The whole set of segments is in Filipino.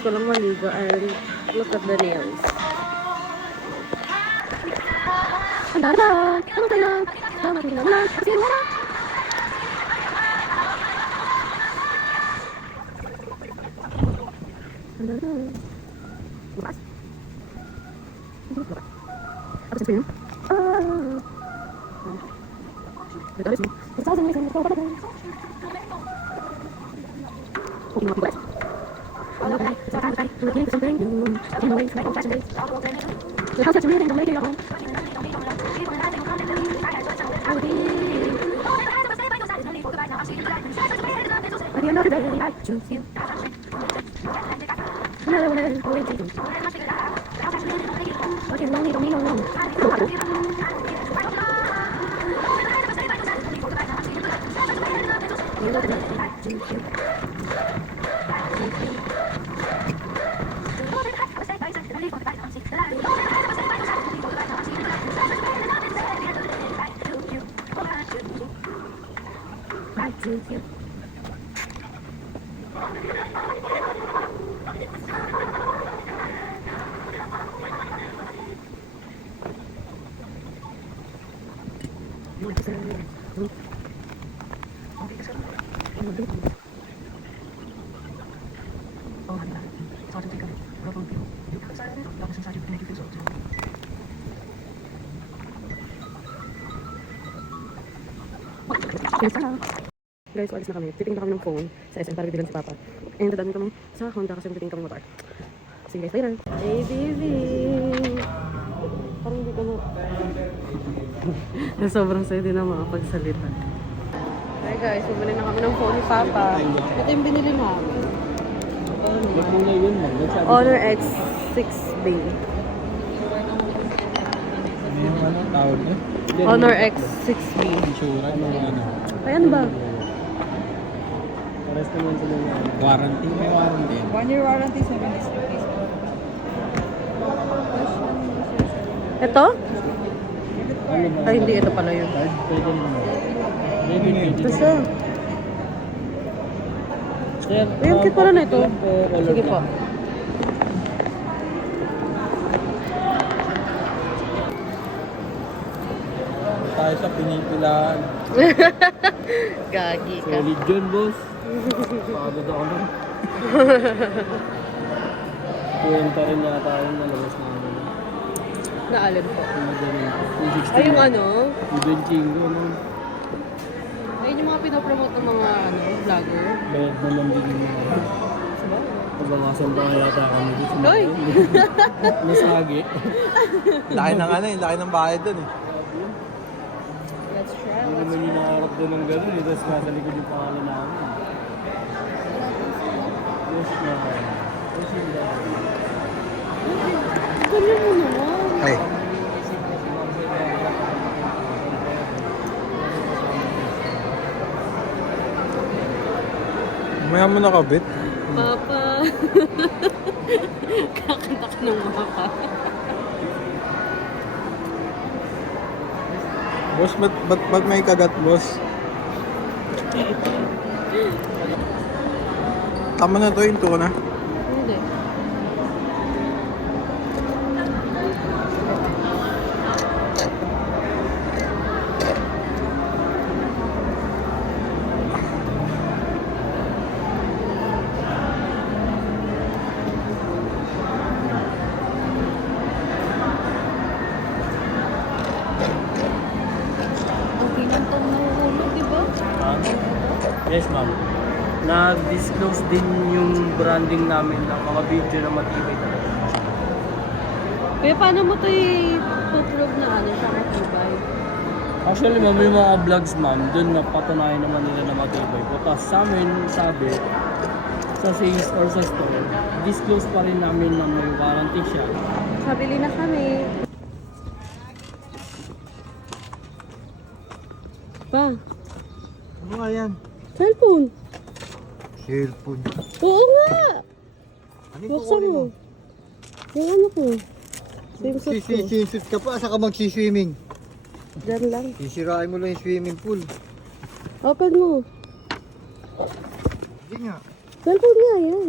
Kakatapos ko lang maligo and look at the nails. Guys, alis na kami. Titingin na kami ng phone sa SM para bibilan si Papa. And dadaan kami sa Honda kasi titingin kami motor. See you guys later. Hey, baby! Parang hindi ka mo... Sobrang sayo din na makapagsalita. Hi guys, bumili na kami ng phone ni Papa. Ito yung binili namin. Honor X6B. Ano tawag niya? Honor X6B. Insura ng ano. Ay, ano ba? Pares naman sila ng warranty. May warranty. 1 year warranty, 7 days replacement. Ito? Ano ba? Ay, hindi. Ito pala yun. Card? Pwede naman. Pwede. Basta. Sir, Ayun, kit pala na ito. Sige po. Tayo sa pinipilaan. Gagi ka. Solid yun, boss. Pagod ako nun. Kuwenta rin yata yung nalabas na ano. Naalin po. Yung magaling ko. Ay, yung ano? Yung Benchingo, ano. Ayun yung mga pinopromote ng mga vlogger. Bayad naman din yung mga. Pabangasan pa kaya yata kami dito. Hoy! Nasagi. Laki ng ano eh, laki ng bayad dun eh. Let's try. Hindi naman yung nakaharap doon ng gano'n eh. Tapos nasa likod yung pangalan namin. Yes na. Yes na. Ganyan mo naman. Ay, maya mo nakabit. Papa. Kakanta ka ng Papa. Boss, ba't may kagat, boss? Tama na to, hinto ko na. Hindi. Ang pinantong nahuhulog, di ba? Yes, ma'am. Na-disclose din yung branding namin ng mga video na matibay talaga. Kaya paano mo ito i-prove na ano siya matibay? Actually, ma'am, yung mga vlogs, ma'am, dun napatunayan naman nila na matibay po. Tapos sa amin, sabi, sa sales or sa store, disclose pa rin namin na may warranty siya. Kabili na kami. Pa, Ano nga yan? cellphone. Cellphone. Oo nga. Ano yung Buksan kukunin mo. mo? Yung ano ko. Swimsuit ko. Sisisut ka pa, saka magsiswimming. Diyan lang. Sisirain mo lang yung swimming pool. Open mo. Hindi nga. Cellphone nga yan.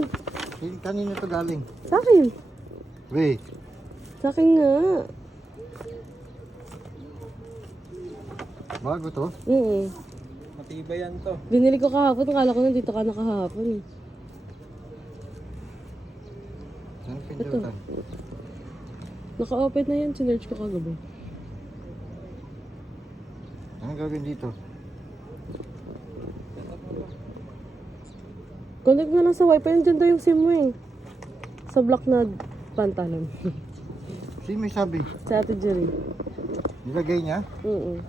Kanina to galing. Sa akin. Wait. Sa akin nga. Bago to? Matibay yan to. Binili ko kahapon. Akala ko nandito ka na kahapon eh. Saan Ito. pindutan? Naka-open na yan. Sinerch ko kagabi. Anong gagawin dito? Connect na lang sa wifi. Nandiyan daw yung SIM mo eh. Sa block na pantalon. Sino may sabi? Sa Ate Jerry. Nilagay niya? Oo.